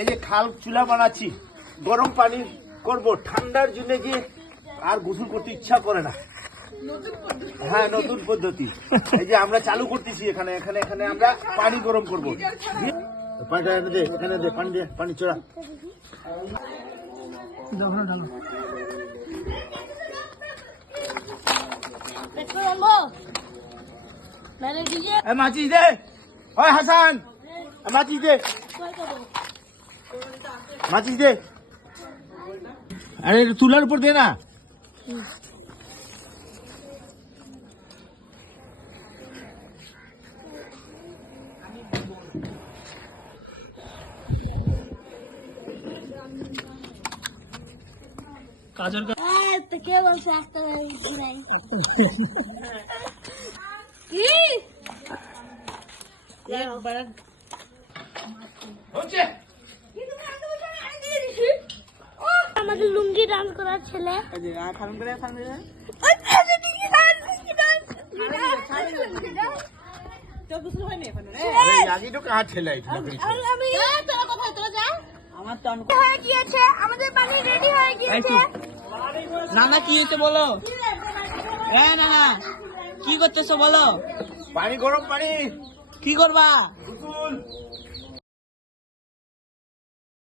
এই যে খাল চুলা বানাচ্ছি, গরম পানি করব ঠান্ডার জন্য যে আর গোসল করতে ইচ্ছা করে না। হ্যাঁ, নতুন পদ্ধতি। এই যে আমরা চালু করতেছি এখানে এখানে এখানে আমরা পানি গরম করব। পানিটা এনে দে, এখানে দে, পানি দে, পানি চড়া। মাছি দে, ওই হাসান মাছি দে, মাছি দে। আরে চুলার উপর দে না। কাজের তো কে বলছে একটা নাই আমাদের লুঙ্গি ডান্স করার ছেলে আমাদের পানি রেডি হয়ে গিয়েছে। নানা কি হয়েছে বলো? হ্যাঁ নানা কি করতেছো বলো? পানি গরম পানি কি করবা? গোসল।